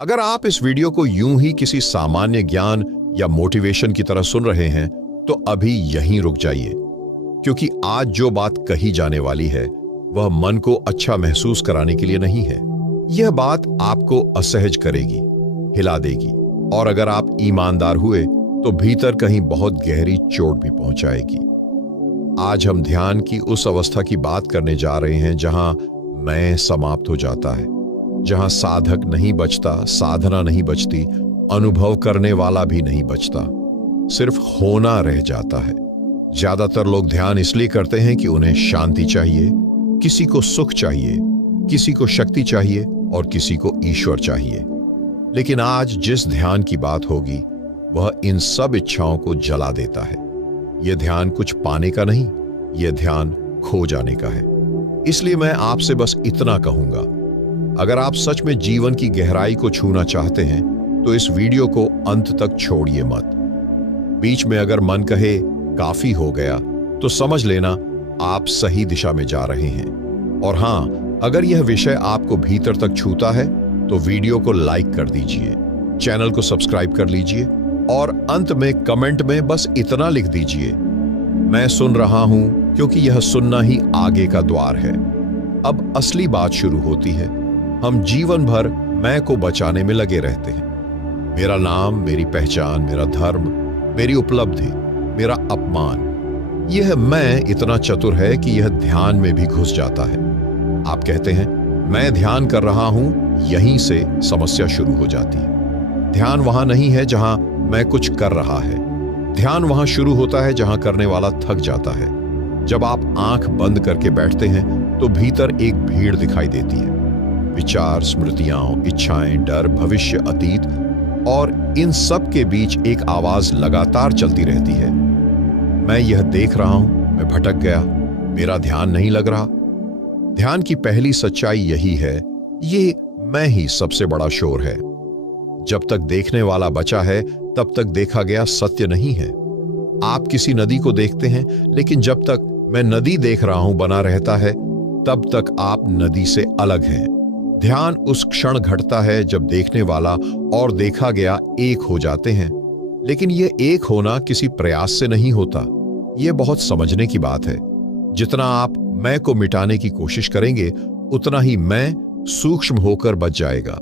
अगर आप इस वीडियो को यूं ही किसी सामान्य ज्ञान या मोटिवेशन की तरह सुन रहे हैं तो अभी यहीं रुक जाइए, क्योंकि आज जो बात कही जाने वाली है वह मन को अच्छा महसूस कराने के लिए नहीं है। यह बात आपको असहज करेगी, हिला देगी और अगर आप ईमानदार हुए तो भीतर कहीं बहुत गहरी चोट भी पहुंचाएगी। आज हम ध्यान की उस अवस्था की बात करने जा रहे हैं जहां मैं समाप्त हो जाता है, जहां साधक नहीं बचता, साधना नहीं बचती, अनुभव करने वाला भी नहीं बचता, सिर्फ होना रह जाता है। ज्यादातर लोग ध्यान इसलिए करते हैं कि उन्हें शांति चाहिए, किसी को सुख चाहिए, किसी को शक्ति चाहिए और किसी को ईश्वर चाहिए। लेकिन आज जिस ध्यान की बात होगी वह इन सब इच्छाओं को जला देता है। यह ध्यान कुछ पाने का नहीं, यह ध्यान खो जाने का है। इसलिए मैं आपसे बस इतना कहूंगा, अगर आप सच में जीवन की गहराई को छूना चाहते हैं तो इस वीडियो को अंत तक छोड़िए मत। बीच में अगर मन कहे काफी हो गया तो समझ लेना आप सही दिशा में जा रहे हैं। और हां, अगर यह विषय आपको भीतर तक छूता है तो वीडियो को लाइक कर दीजिए, चैनल को सब्सक्राइब कर लीजिए और अंत में कमेंट में बस इतना लिख दीजिए, मैं सुन रहा हूं, क्योंकि यह सुनना ही आगे का द्वार है। अब असली बात शुरू होती है। हम जीवन भर मैं को बचाने में लगे रहते हैं। मेरा नाम, मेरी पहचान, मेरा धर्म, मेरी उपलब्धि, मेरा अपमान। यह मैं इतना चतुर है कि यह ध्यान में भी घुस जाता है। आप कहते हैं मैं ध्यान कर रहा हूं, यहीं से समस्या शुरू हो जाती है। ध्यान वहां नहीं है जहां मैं कुछ कर रहा है, ध्यान वहां शुरू होता है जहां करने वाला थक जाता है। जब आप आंख बंद करके बैठते हैं तो भीतर एक भीड़ दिखाई देती है। विचार, स्मृतियां, इच्छाएं, डर, भविष्य, अतीत, और इन सब के बीच एक आवाज लगातार चलती रहती है, मैं यह देख रहा हूं, मैं भटक गया, मेरा ध्यान नहीं लग रहा। ध्यान की पहली सच्चाई यही है, ये मैं ही सबसे बड़ा शोर है। जब तक देखने वाला बचा है तब तक देखा गया सत्य नहीं है। आप किसी नदी को देखते हैं, लेकिन जब तक मैं नदी देख रहा हूं बना रहता है तब तक आप नदी से अलग हैं। ध्यान उस क्षण घटता है जब देखने वाला और देखा गया एक हो जाते हैं। लेकिन यह एक होना किसी प्रयास से नहीं होता। यह बहुत समझने की बात है। जितना आप मैं को मिटाने की कोशिश करेंगे उतना ही मैं सूक्ष्म होकर बच जाएगा।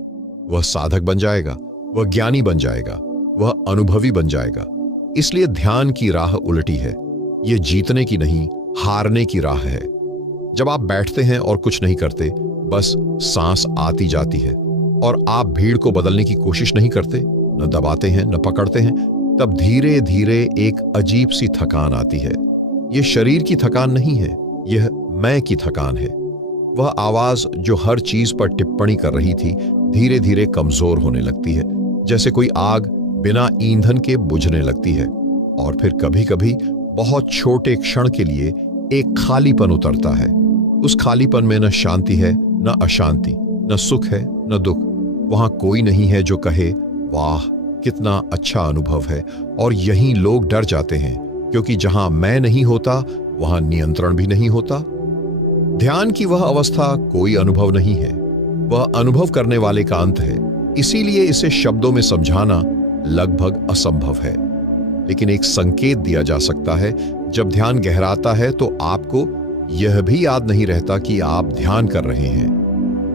वह साधक बन जाएगा, वह ज्ञानी बन जाएगा, वह अनुभवी बन जाएगा। इसलिए ध्यान की राह उल्टी है। यह जीतने की नहीं, हारने की राह है। जब आप बैठते हैं और कुछ नहीं करते, बस सांस आती जाती है और आप भीड़ को बदलने की कोशिश नहीं करते, न दबाते हैं न पकड़ते हैं, तब धीरे धीरे एक अजीब सी थकान आती है। यह शरीर की थकान नहीं है, यह मैं की थकान है। वह आवाज जो हर चीज पर टिप्पणी कर रही थी धीरे धीरे कमजोर होने लगती है, जैसे कोई आग बिना ईंधन के बुझने लगती है। और फिर कभी कभी बहुत छोटे क्षण के लिए एक खालीपन उतरता है। उस खालीपन में न शांति है, न अशांति, न सुख है, न दुख। वहां कोई नहीं है जो कहे वाह कितना अच्छा अनुभव है। और यहीं लोग डर जाते हैं, क्योंकि जहां मैं नहीं होता वहां नियंत्रण भी नहीं होता। ध्यान की वह अवस्था कोई अनुभव नहीं है, वह अनुभव करने वाले का अंत है। इसीलिए इसे शब्दों में समझाना लगभग असंभव है। लेकिन एक संकेत दिया जा सकता है। जब ध्यान गहराता है तो आपको यह भी याद नहीं रहता कि आप ध्यान कर रहे हैं।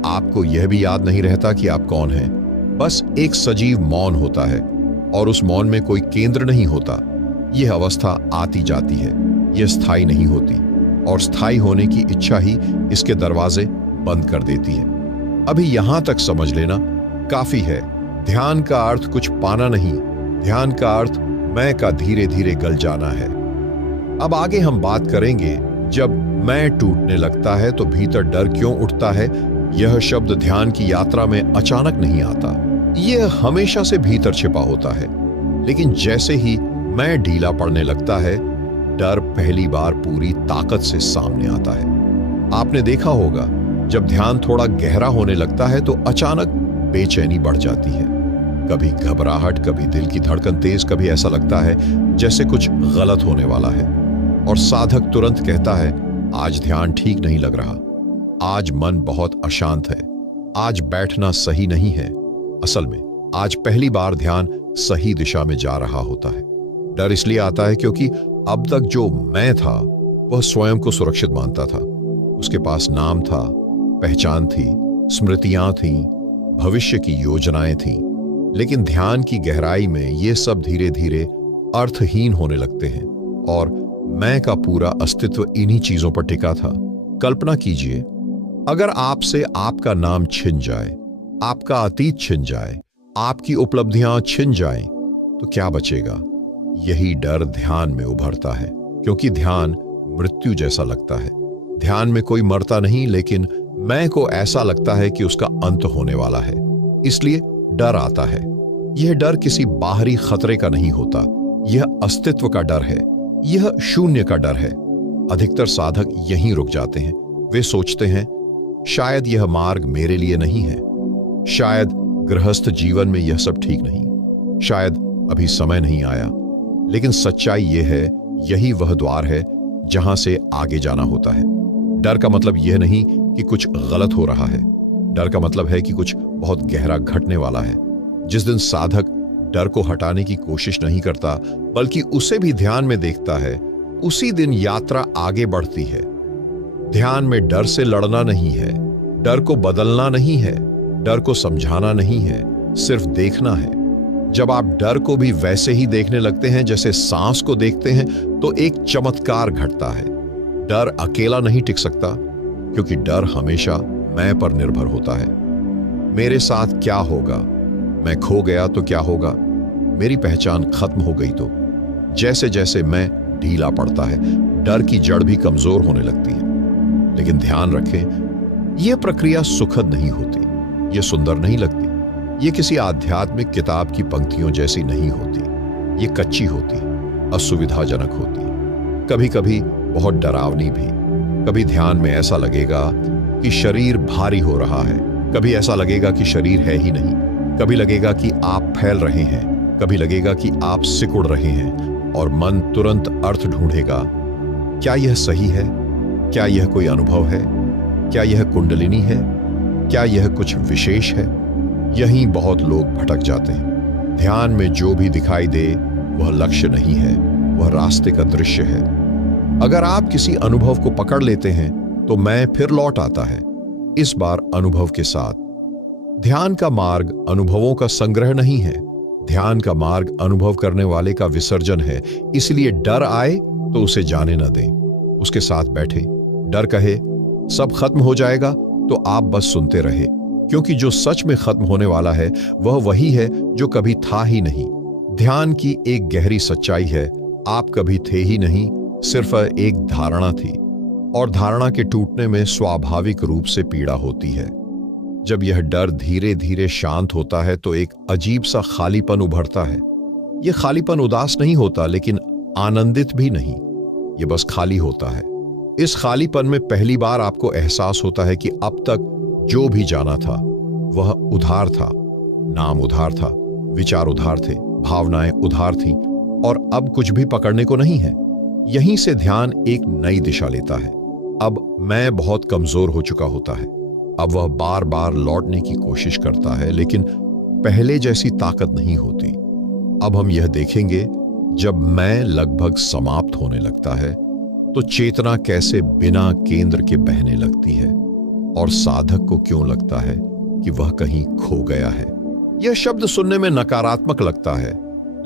आपको यह भी याद नहीं रहता कि आप कौन हैं। बस एक सजीव मौन होता है और उस मौन में कोई केंद्र नहीं होता। यह अवस्था आती जाती है, यह स्थायी नहीं होती, और स्थायी होने की इच्छा ही इसके दरवाजे बंद कर देती है। अभी यहां तक समझ लेना काफी है। ध्यान का अर्थ कुछ पाना नहीं, ध्यान का अर्थ मैं का धीरे धीरे गल जाना है। अब आगे हम बात करेंगे, जब मैं टूटने लगता है तो भीतर डर क्यों उठता है। यह शब्द ध्यान की यात्रा में अचानक नहीं आता, यह हमेशा से भीतर छिपा होता है। लेकिन जैसे ही मैं ढीला पड़ने लगता है, डर पहली बार पूरी ताकत से सामने आता है। आपने देखा होगा, जब ध्यान थोड़ा गहरा होने लगता है तो अचानक बेचैनी बढ़ जाती है। कभी घबराहट, कभी दिल की धड़कन तेज, कभी ऐसा लगता है जैसे कुछ गलत होने वाला है। और साधक तुरंत कहता है, आज ध्यान ठीक नहीं लग रहा, आज मन बहुत अशांत है, आज बैठना सही नहीं है, असल में आज पहली बार ध्यान सही दिशा में जा रहा होता है। डर इसलिए आता है क्योंकि अब तक जो मैं था वह स्वयं को सुरक्षित मानता था। उसके पास नाम था, पहचान थी, स्मृतियां थीं, भविष्य की योजनाएं थीं। लेकिन ध्यान की गहराई में ये सब धीरे धीरे अर्थहीन होने लगते हैं और मैं का पूरा अस्तित्व इन्हीं चीजों पर टिका था। कल्पना कीजिए, अगर आपसे आपका नाम छिन जाए, आपका अतीत छिन जाए, आपकी उपलब्धियां छिन जाएं, तो क्या बचेगा? यही डर ध्यान में उभरता है, क्योंकि ध्यान मृत्यु जैसा लगता है। ध्यान में कोई मरता नहीं, लेकिन मैं को ऐसा लगता है कि उसका अंत होने वाला है। इसलिए डर आता है। यह डर किसी बाहरी खतरे का नहीं होता, यह अस्तित्व का डर है, यह शून्य का डर है। अधिकतर साधक यहीं रुक जाते हैं। वे सोचते हैं, शायद यह मार्ग मेरे लिए नहीं है, शायद गृहस्थ जीवन में यह सब ठीक नहीं, शायद अभी समय नहीं आया। लेकिन सच्चाई यह है, यही वह द्वार है जहां से आगे जाना होता है। डर का मतलब यह नहीं कि कुछ गलत हो रहा है, डर का मतलब है कि कुछ बहुत गहरा घटने वाला है। जिस दिन साधक डर को हटाने की कोशिश नहीं करता, बल्कि उसे भी ध्यान में देखता है, उसी दिन यात्रा आगे बढ़ती है। ध्यान में डर से लड़ना नहीं है, डर को बदलना नहीं है, डर को समझाना नहीं है, सिर्फ देखना है। जब आप डर को भी वैसे ही देखने लगते हैं जैसे सांस को देखते हैं, तो एक चमत्कार घटता है। डर अकेला नहीं टिक सकता, क्योंकि डर हमेशा मैं पर निर्भर होता है। मेरे साथ क्या होगा? मैं खो गया तो क्या होगा? मेरी पहचान खत्म हो गई तो? जैसे जैसे मैं ढीला पड़ता है, डर की जड़ भी कमजोर होने लगती है। लेकिन ध्यान रखें, यह प्रक्रिया सुखद नहीं होती, यह सुंदर नहीं लगती, यह किसी आध्यात्मिक किताब की पंक्तियों जैसी नहीं होती। यह कच्ची होती, असुविधाजनक होती, कभी कभी बहुत डरावनी भी। कभी ध्यान में ऐसा लगेगा कि शरीर भारी हो रहा है, कभी ऐसा लगेगा कि शरीर है ही नहीं, कभी लगेगा कि आप फैल रहे हैं, कभी लगेगा कि आप सिकुड़ रहे हैं, और मन तुरंत अर्थ ढूंढेगा। क्या यह सही है? क्या यह कोई अनुभव है? क्या यह कुंडलिनी है? क्या यह कुछ विशेष है? यहीं बहुत लोग भटक जाते हैं। ध्यान में जो भी दिखाई दे वह लक्ष्य नहीं है, वह रास्ते का दृश्य है। अगर आप किसी अनुभव को पकड़ लेते हैं तो मैं फिर लौट आता है, इस बार अनुभव के साथ। ध्यान का मार्ग अनुभवों का संग्रह नहीं है, ध्यान का मार्ग अनुभव करने वाले का विसर्जन है। इसलिए डर आए तो उसे जाने न दें, उसके साथ बैठे। डर कहे सब खत्म हो जाएगा तो आप बस सुनते रहे, क्योंकि जो सच में खत्म होने वाला है वह वही है जो कभी था ही नहीं। ध्यान की एक गहरी सच्चाई है, आप कभी थे ही नहीं, सिर्फ एक धारणा थी, और धारणा के टूटने में स्वाभाविक रूप से पीड़ा होती है। जब यह डर धीरे धीरे शांत होता है तो एक अजीब सा खालीपन उभरता है। यह खालीपन उदास नहीं होता, लेकिन आनंदित भी नहीं, यह बस खाली होता है। इस खालीपन में पहली बार आपको एहसास होता है कि अब तक जो भी जाना था वह उधार था। नाम उधार था, विचार उधार थे, भावनाएं उधार थीं, और अब कुछ भी पकड़ने को नहीं है। यहीं से ध्यान एक नई दिशा लेता है। अब मैं बहुत कमजोर हो चुका होता है, अब वह बार बार लौटने की कोशिश करता है, लेकिन पहले जैसी ताकत नहीं होती। अब हम यह देखेंगे, जब मैं लगभग समाप्त होने लगता है तो चेतना कैसे बिना केंद्र के बहने लगती है, और साधक को क्यों लगता है कि वह कहीं खो गया है। यह शब्द सुनने में नकारात्मक लगता है,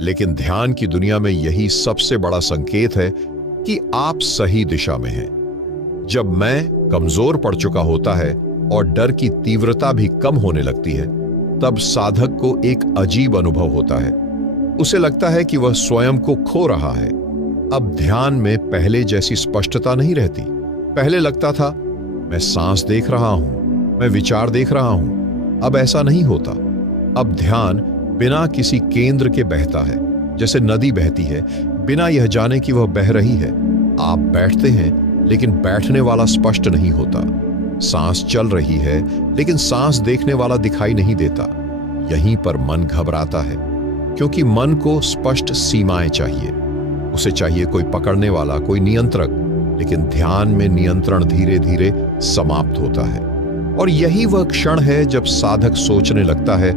लेकिन ध्यान की दुनिया में यही सबसे बड़ा संकेत है कि आप सही दिशा में हैं। जब मैं कमजोर पड़ चुका होता है और डर की तीव्रता भी कम होने लगती है, तब साधक को एक अजीब अनुभव होता है। उसे लगता है कि वह स्वयं को खो रहा है। अब ध्यान में पहले जैसी स्पष्टता नहीं रहती। पहले लगता था मैं सांस देख रहा हूं, मैं विचार देख रहा हूं। अब ऐसा नहीं होता। अब ध्यान बिना किसी केंद्र के बहता है, जैसे नदी बहती है बिना यह जाने कि वह बह रही है। आप बैठते हैं, लेकिन बैठने वाला स्पष्ट नहीं होता। सांस चल रही है, लेकिन सांस देखने वाला दिखाई नहीं देता। यहीं पर मन घबराता है, क्योंकि मन को स्पष्ट सीमाएं चाहिए। उसे चाहिए कोई पकड़ने वाला, कोई नियंत्रक। लेकिन ध्यान में नियंत्रण धीरे धीरे समाप्त होता है, और यही वह क्षण है जब साधक सोचने लगता है,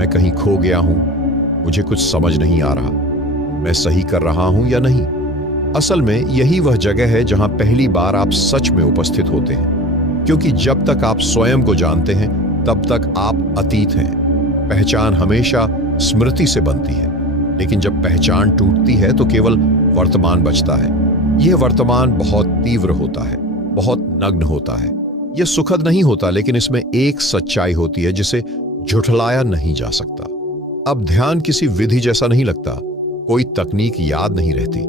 मैं कहीं खो गया हूं, मुझे कुछ समझ नहीं आ रहा, मैं सही कर रहा हूं या नहीं। असल में यही वह जगह है जहां पहली बार आप सच में उपस्थित होते हैं, क्योंकि जब तक आप स्वयं को जानते हैं तब तक आप अतीत हैं। पहचान हमेशा स्मृति से बनती है, लेकिन जब पहचान टूटती है तो केवल वर्तमान बचता है। यह वर्तमान बहुत तीव्र होता है, बहुत नग्न होता है। यह सुखद नहीं होता, लेकिन इसमें एक सच्चाई होती है जिसे झुठलाया नहीं जा सकता। अब ध्यान किसी विधि जैसा नहीं लगता, कोई तकनीक याद नहीं रहती,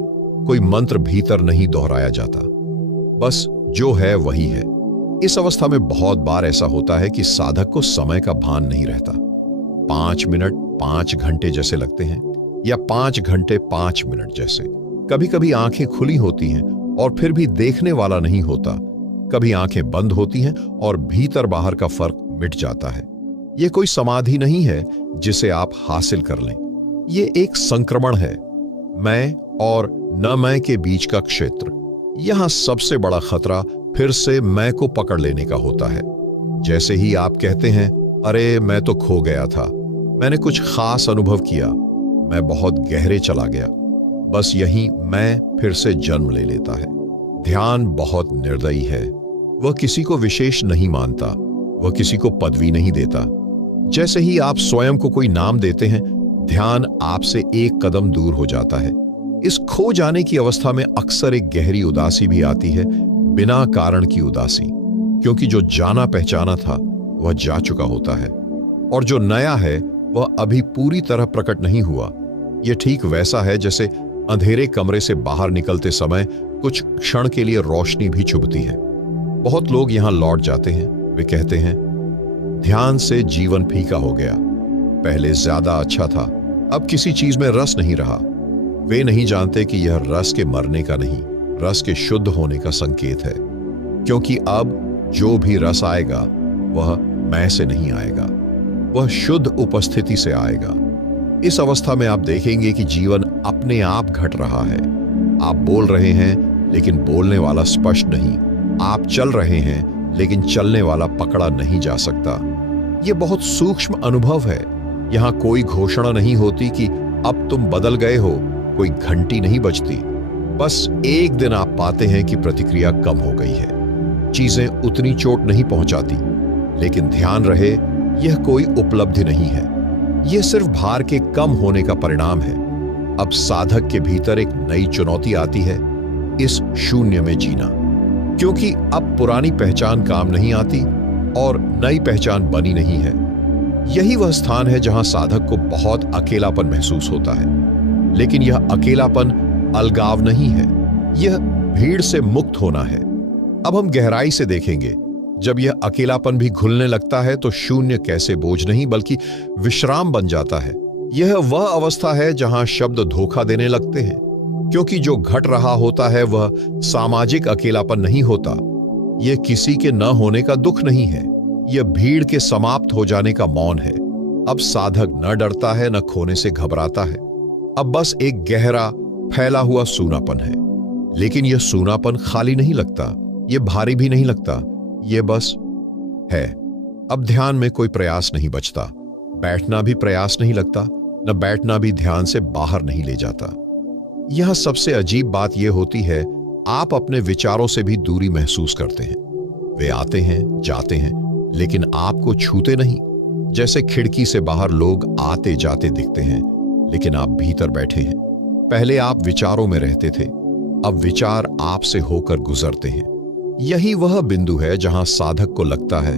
कोई मंत्र भीतर नहीं दोहराया जाता, बस जो है वही है। इस अवस्था में बहुत बार ऐसा होता है कि साधक को समय का भान नहीं रहता। 5 मिनट 5 घंटे जैसे लगते हैं, या 5 घंटे 5 मिनट जैसे। कभी कभी आंखें खुली होती हैं और फिर भी देखने वाला नहीं होता। कभी आंखें बंद होती हैं और भीतर बाहर का फर्क मिट जाता है। यह कोई समाधि नहीं है जिसे आप हासिल कर लें। यह एक संक्रमण है, मैं और न मैं के बीच का क्षेत्र। यहां सबसे बड़ा खतरा फिर से मैं को पकड़ लेने का होता है। जैसे ही आप कहते हैं, अरे मैं तो खो गया था, मैंने कुछ खास अनुभव किया, मैं बहुत गहरे चला गया, बस यहीं मैं फिर से जन्म ले लेता है। ध्यान बहुत निर्दयी है। वह किसी को विशेष नहीं मानता, वह किसी को पदवी नहीं देता। जैसे ही आप स्वयं को कोई नाम देते हैं, ध्यान आपसे एक कदम दूर हो जाता है। इस खो जाने की अवस्था में अक्सर एक गहरी उदासी भी आती है, बिना कारण की उदासी, क्योंकि जो जाना पहचाना था वह जा चुका होता है, और जो नया है वह अभी पूरी तरह प्रकट नहीं हुआ। यह ठीक वैसा है जैसे अंधेरे कमरे से बाहर निकलते समय कुछ क्षण के लिए रोशनी भी छुपती है। बहुत लोग यहां लौट जाते हैं। वे कहते हैं, ध्यान से जीवन फीका हो गया, पहले ज्यादा अच्छा था, अब किसी चीज में रस नहीं रहा। वे नहीं जानते कि यह रस के मरने का नहीं, रस के शुद्ध होने का संकेत है, क्योंकि अब जो भी रस आएगा वह मैं से नहीं आएगा, वह शुद्ध उपस्थिति से आएगा। इस अवस्था में आप देखेंगे कि जीवन अपने आप घट रहा है। आप बोल रहे हैं लेकिन बोलने वाला स्पष्ट नहीं, आप चल रहे हैं लेकिन चलने वाला पकड़ा नहीं जा सकता। यह बहुत सूक्ष्म अनुभव है। यहां कोई घोषणा नहीं होती कि अब तुम बदल गए हो, कोई घंटी नहीं बजती। बस एक दिन आप पाते हैं कि प्रतिक्रिया कम हो गई है, चीजें उतनी चोट नहीं पहुंचाती। लेकिन ध्यान रहे, यह कोई उपलब्धि नहीं है, यह सिर्फ भार के कम होने का परिणाम है। अब साधक के भीतर एक नई चुनौती आती है, इस शून्य में जीना, क्योंकि अब पुरानी पहचान काम नहीं आती और नई पहचान बनी नहीं है। यही वह स्थान है जहां साधक को बहुत अकेलापन महसूस होता है, लेकिन यह अकेलापन अलगाव नहीं है, यह भीड़ से मुक्त होना है। अब हम गहराई से देखेंगे, जब यह अकेलापन भी घुलने लगता है तो शून्य कैसे बोझ नहीं बल्कि विश्राम बन जाता है। यह वह अवस्था है जहां शब्द धोखा देने लगते हैं, क्योंकि जो घट रहा होता है वह सामाजिक अकेलापन नहीं होता, यह किसी के न होने का दुख नहीं है, यह भीड़ के समाप्त हो जाने का मौन है। अब साधक न डरता है, न खोने से घबराता है, अब बस एक गहरा फैला हुआ सूनापन है। लेकिन यह सूनापन खाली नहीं लगता, यह भारी भी नहीं लगता, यह बस है। अब ध्यान में कोई प्रयास नहीं बचता, बैठना भी प्रयास नहीं लगता, न बैठना भी ध्यान से बाहर नहीं ले जाता। यह सबसे अजीब बात यह होती है, आप अपने विचारों से भी दूरी महसूस करते हैं। वे आते हैं, जाते हैं, लेकिन आपको छूते नहीं। जैसे खिड़की से बाहर लोग आते जाते दिखते हैं, लेकिन आप भीतर बैठे हैं। पहले आप विचारों में रहते थे, अब विचार आपसे होकर गुजरते हैं। यही वह बिंदु है जहां साधक को लगता है,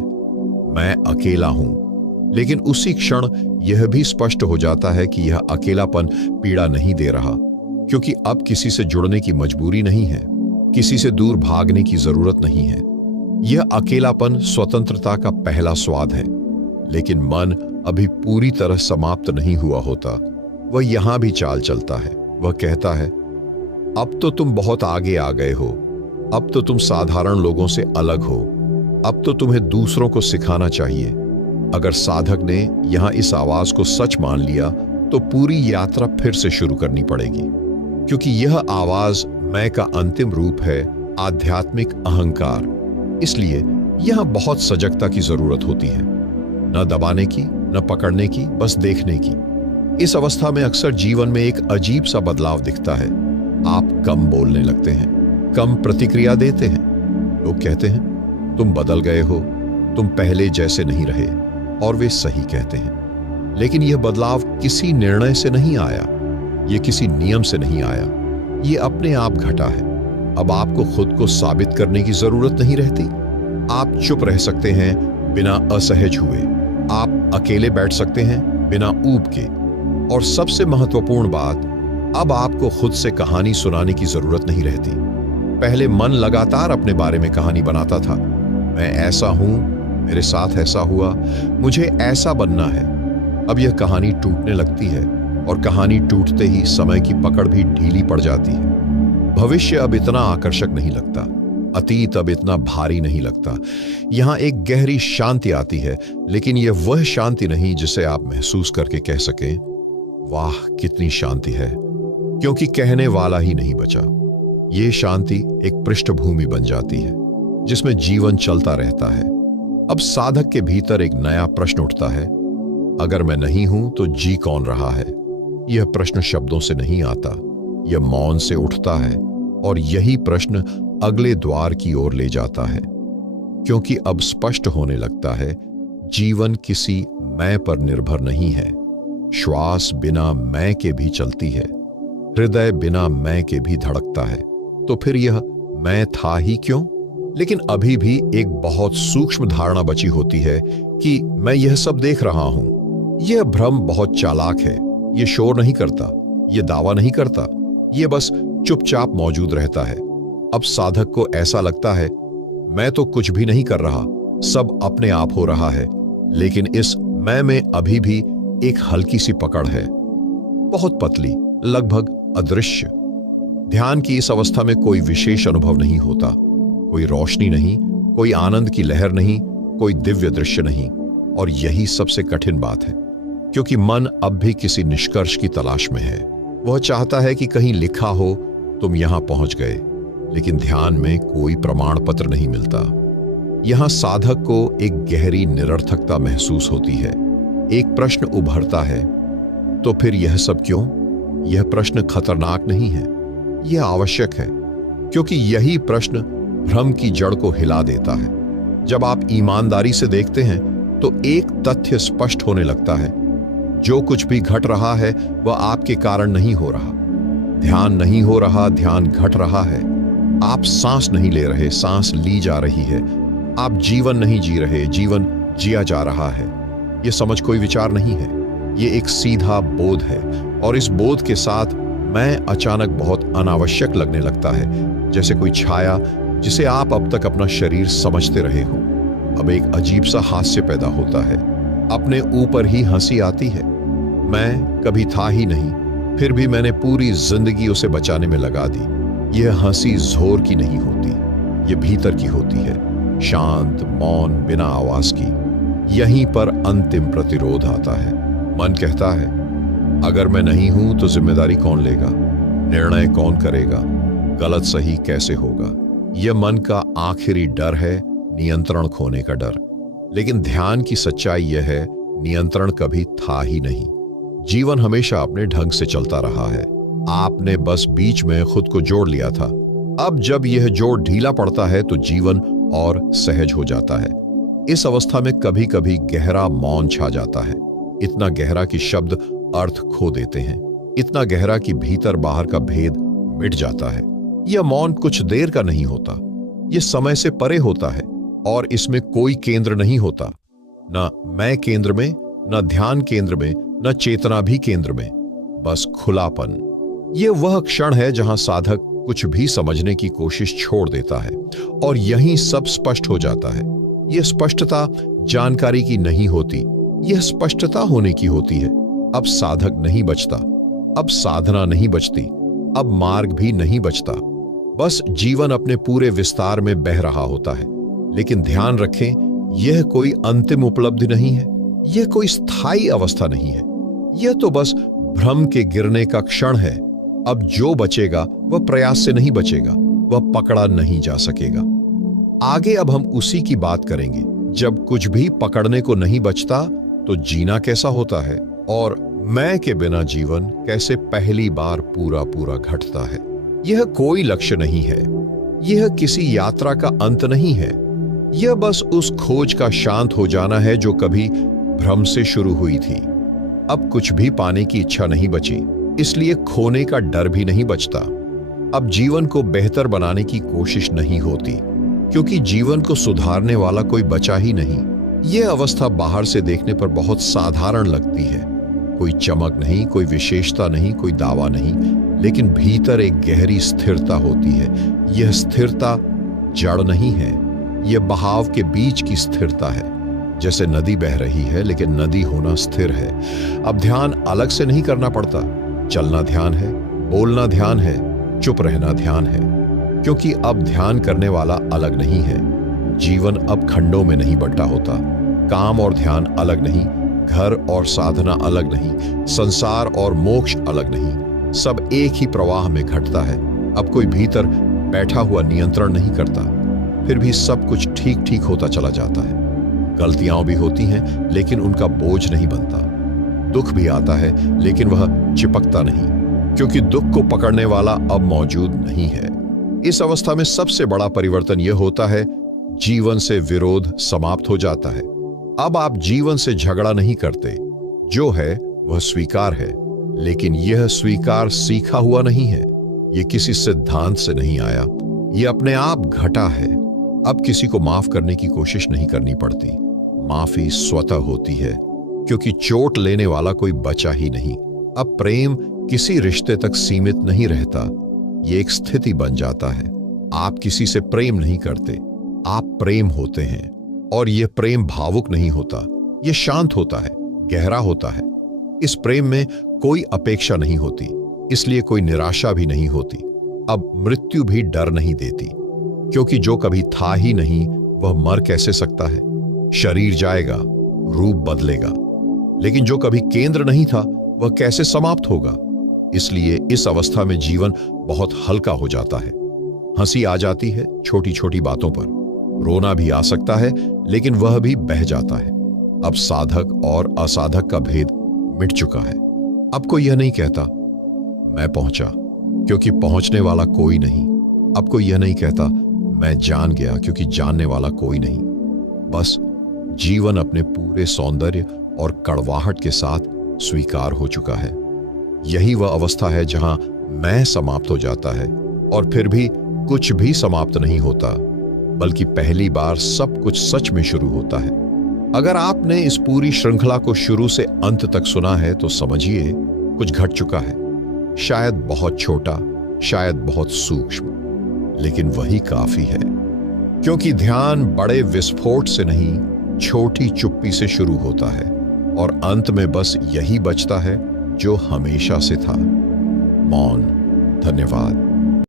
मैं अकेला हूं। लेकिन उसी क्षण यह भी स्पष्ट हो जाता है कि यह अकेलापन पीड़ा नहीं दे रहा, क्योंकि अब किसी से जुड़ने की मजबूरी नहीं है, किसी से दूर भागने की जरूरत नहीं है। यह अकेलापन स्वतंत्रता का पहला स्वाद है। लेकिन मन अभी पूरी तरह समाप्त नहीं हुआ होता, वह यहां भी चाल चलता है। वह कहता है, अब तो तुम बहुत आगे आ गए हो, अब तो तुम साधारण लोगों से अलग हो, अब तो तुम्हें दूसरों को सिखाना चाहिए। अगर साधक ने यहां इस आवाज को सच मान लिया तो पूरी यात्रा फिर से शुरू करनी पड़ेगी, क्योंकि यह आवाज मैं का अंतिम रूप है, आध्यात्मिक अहंकार। इसलिए यहां बहुत सजगता की जरूरत होती है, न दबाने की, न पकड़ने की, बस देखने की। इस अवस्था में अक्सर जीवन में एक अजीब सा बदलाव दिखता है। आप कम बोलने लगते हैं, कम प्रतिक्रिया देते हैं। लोग कहते हैं तुम बदल गए हो, तुम पहले जैसे नहीं रहे, और वे सही कहते हैं। लेकिन यह बदलाव किसी निर्णय से नहीं आया, यह किसी नियम से नहीं आया, ये अपने आप घटा है। अब आपको खुद को साबित करने की जरूरत नहीं रहती। आप चुप रह सकते हैं बिना असहज हुए, आप अकेले बैठ सकते हैं बिना ऊब के, और सबसे महत्वपूर्ण बात, अब आपको खुद से कहानी सुनाने की जरूरत नहीं रहती। पहले मन लगातार अपने बारे में कहानी बनाता था। मैं ऐसा हूं, मेरे साथ ऐसा हुआ, मुझे ऐसा बनना है। अब यह कहानी टूटने लगती है, और कहानी टूटते ही समय की पकड़ भी ढीली पड़ जाती है। भविष्य अब इतना आकर्षक नहीं लगता, अतीत अब इतना भारी नहीं लगता। यहां एक गहरी शांति आती है, लेकिन यह वह शांति नहीं जिसे आप महसूस करके कह सकें, वाह कितनी शांति है, क्योंकि कहने वाला ही नहीं बचा। ये शांति एक पृष्ठभूमि बन जाती है जिसमें जीवन चलता रहता है। अब साधक के भीतर एक नया प्रश्न उठता है, अगर मैं नहीं हूं तो जी कौन रहा है? यह प्रश्न शब्दों से नहीं आता, यह मौन से उठता है, और यही प्रश्न अगले द्वार की ओर ले जाता है। क्योंकि अब स्पष्ट होने लगता है, जीवन किसी मैं पर निर्भर नहीं है। श्वास बिना मैं के भी चलती है, हृदय बिना मैं के भी धड़कता है। तो फिर यह मैं था ही क्यों? लेकिन अभी भी एक बहुत सूक्ष्म धारणा बची होती है कि मैं यह सब देख रहा हूं। यह भ्रम बहुत चालाक है। यह शोर नहीं करता, यह दावा नहीं करता, यह बस चुपचाप मौजूद रहता है। अब साधक को ऐसा लगता है, मैं तो कुछ भी नहीं कर रहा, सब अपने आप हो रहा है। लेकिन इस मैं में अभी भी एक हल्की सी पकड़ है, बहुत पतली, लगभग अदृश्य। ध्यान की इस अवस्था में कोई विशेष अनुभव नहीं होता, कोई रोशनी नहीं, कोई आनंद की लहर नहीं, कोई दिव्य दृश्य नहीं। और यही सबसे कठिन बात है, क्योंकि मन अब भी किसी निष्कर्ष की तलाश में है। वह चाहता है कि कहीं लिखा हो तुम यहां पहुंच गए, लेकिन ध्यान में कोई प्रमाण पत्र नहीं मिलता। यहां साधक को एक गहरी निरर्थकता महसूस होती है। एक प्रश्न उभरता है, तो फिर यह सब क्यों? यह प्रश्न खतरनाक नहीं है, यह आवश्यक है, क्योंकि यही प्रश्न भ्रम की जड़ को हिला देता है। जब आप ईमानदारी से देखते हैं तो एक तथ्य स्पष्ट होने लगता है, जो कुछ भी घट रहा है वह आपके कारण नहीं हो रहा। ध्यान नहीं हो रहा, ध्यान घट रहा है। आप सांस नहीं ले रहे, सांस ली जा रही है। आप जीवन नहीं जी रहे, जीवन जिया जा रहा है। यह समझ कोई विचार नहीं है, यह एक सीधा बोध है। और इस बोध के साथ मैं अचानक बहुत अनावश्यक लगने लगता है, जैसे कोई छाया जिसे आप अब तक अपना शरीर समझते रहे हो। अब एक अजीब सा हास्य पैदा होता है, अपने ऊपर ही हंसी आती है। मैं कभी था ही नहीं, फिर भी मैंने पूरी जिंदगी उसे बचाने में लगा दी। यह हंसी जोर की नहीं होती, यह भीतर की होती है, शांत, मौन, बिना आवाज की। यहीं पर अंतिम प्रतिरोध आता है। मन कहता है, अगर मैं नहीं हूं तो जिम्मेदारी कौन लेगा? निर्णय कौन करेगा? गलत सही कैसे होगा? यह मन का आखिरी डर है, नियंत्रण खोने का डर। लेकिन ध्यान की सच्चाई यह है, नियंत्रण कभी था ही नहीं। जीवन हमेशा अपने ढंग से चलता रहा है। आपने बस बीच में खुद को जोड़ लिया था। अब जब यह जोड़ ढीला पड़ता है तो जीवन और सहज हो जाता है। इस अवस्था में कभी कभी गहरा मौन छा जाता है, इतना गहरा कि शब्द अर्थ खो देते हैं, इतना गहरा कि भीतर बाहर का भेद मिट जाता है। यह मौन कुछ देर का नहीं होता, यह समय से परे होता है, और इसमें कोई केंद्र नहीं होता, न मैं केंद्र में, न ध्यान केंद्र में, न चेतना भी केंद्र में, बस खुलापन। यह वह क्षण है जहां साधक कुछ भी समझने की कोशिश छोड़ देता है, और यहीं सब स्पष्ट हो जाता है। यह स्पष्टता जानकारी की नहीं होती, यह स्पष्टता होने की होती है। अब साधक नहीं बचता, अब साधना नहीं बचती, अब मार्ग भी नहीं बचता। बस जीवन अपने पूरे विस्तार में बह रहा होता है। लेकिन ध्यान रखें, यह कोई अंतिम उपलब्धि नहीं है, यह कोई स्थायी अवस्था नहीं है। यह तो बस भ्रम के गिरने का क्षण है। अब जो बचेगा वह प्रयास से नहीं बचेगा, वह पकड़ा नहीं जा सकेगा। आगे अब हम उसी की बात करेंगे। जब कुछ भी पकड़ने को नहीं बचता तो जीना कैसा होता है और मैं के बिना जीवन कैसे पहली बार पूरा पूरा घटता है। यह कोई लक्ष्य नहीं है, यह किसी यात्रा का अंत नहीं है, यह बस उस खोज का शांत हो जाना है जो कभी भ्रम से शुरू हुई थी। अब कुछ भी पाने की इच्छा नहीं बची, इसलिए खोने का डर भी नहीं बचता। अब जीवन को बेहतर बनाने की कोशिश नहीं होती, क्योंकि जीवन को सुधारने वाला कोई बचा ही नहीं। यह अवस्था बाहर से देखने पर बहुत साधारण लगती है, कोई चमक नहीं, कोई विशेषता नहीं, कोई दावा नहीं, लेकिन भीतर एक गहरी स्थिरता होती है। यह स्थिरता जड़ नहीं है, यह बहाव के बीच की स्थिरता है। जैसे नदी बह रही है, लेकिन नदी होना स्थिर है। अब ध्यान अलग से नहीं करना पड़ता, चलना ध्यान है, बोलना ध्यान है, चुप रहना ध्यान है, क्योंकि अब ध्यान करने वाला अलग नहीं है। जीवन अब खंडों में नहीं बंटा होता, काम और ध्यान अलग नहीं, घर और साधना अलग नहीं, संसार और मोक्ष अलग नहीं, सब एक ही प्रवाह में घटता है। अब कोई भीतर बैठा हुआ नियंत्रण नहीं करता, फिर भी सब कुछ ठीक ठीक होता चला जाता है। गलतियां भी होती हैं, लेकिन उनका बोझ नहीं बनता। दुख भी आता है, लेकिन वह चिपकता नहीं, क्योंकि दुख को पकड़ने वाला अब मौजूद नहीं है। इस अवस्था में सबसे बड़ा परिवर्तन यह होता है, जीवन से विरोध समाप्त हो जाता है। अब आप जीवन से झगड़ा नहीं करते, जो है वह स्वीकार है, लेकिन यह स्वीकार सीखा हुआ नहीं है, यह किसी सिद्धांत से नहीं आया, यह अपने आप घटा है। अब किसी को माफ करने की कोशिश नहीं करनी पड़ती, माफी स्वतः होती है, क्योंकि चोट लेने वाला कोई बचा ही नहीं। अब प्रेम किसी रिश्ते तक सीमित नहीं रहता, ये एक स्थिति बन जाता है। आप किसी से प्रेम नहीं करते, आप प्रेम होते हैं, और यह प्रेम भावुक नहीं होता, यह शांत होता है, गहरा होता है। इस प्रेम में कोई अपेक्षा नहीं होती, इसलिए कोई निराशा भी नहीं होती। अब मृत्यु भी डर नहीं देती, क्योंकि जो कभी था ही नहीं वह मर कैसे सकता है। शरीर जाएगा, रूप बदलेगा, लेकिन जो कभी केंद्र नहीं था वह कैसे समाप्त होगा। इसलिए इस अवस्था में जीवन बहुत हल्का हो जाता है। हंसी आ जाती है छोटी छोटी बातों पर, रोना भी आ सकता है, लेकिन वह भी बह जाता है। अब साधक और असाधक का भेद मिट चुका है। अब कोई यह नहीं कहता मैं पहुंचा, क्योंकि पहुंचने वाला कोई नहीं। अब कोई यह नहीं कहता मैं जान गया, क्योंकि जानने वाला कोई नहीं। बस जीवन अपने पूरे सौंदर्य और कड़वाहट के साथ स्वीकार हो चुका है। यही वह अवस्था है जहां मैं समाप्त हो जाता है, और फिर भी कुछ भी समाप्त नहीं होता, बल्कि पहली बार सब कुछ सच में शुरू होता है। अगर आपने इस पूरी श्रृंखला को शुरू से अंत तक सुना है तो समझिए कुछ घट चुका है। शायद बहुत छोटा, शायद बहुत सूक्ष्म, लेकिन वही काफी है, क्योंकि ध्यान बड़े विस्फोट से नहीं, छोटी चुप्पी से शुरू होता है, और अंत में बस यही बचता है जो हमेशा से था, मौन। धन्यवाद।